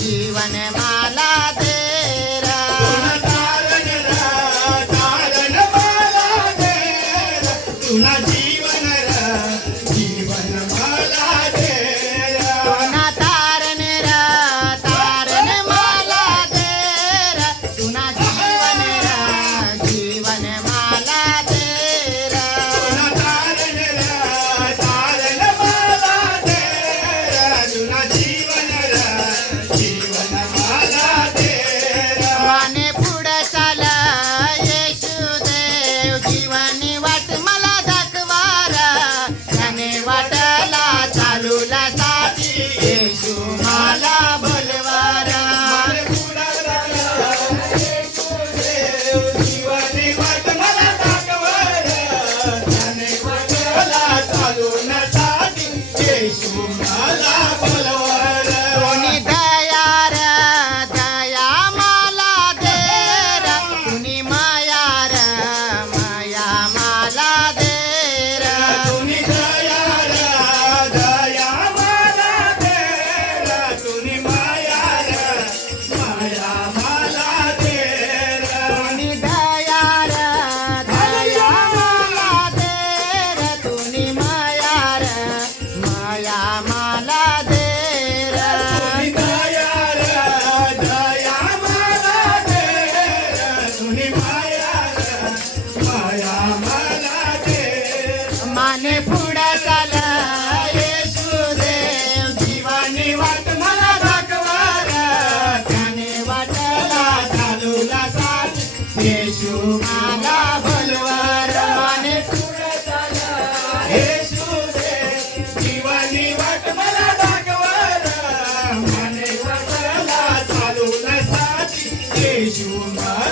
జీవనమ? You Beijo na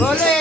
¡Ole!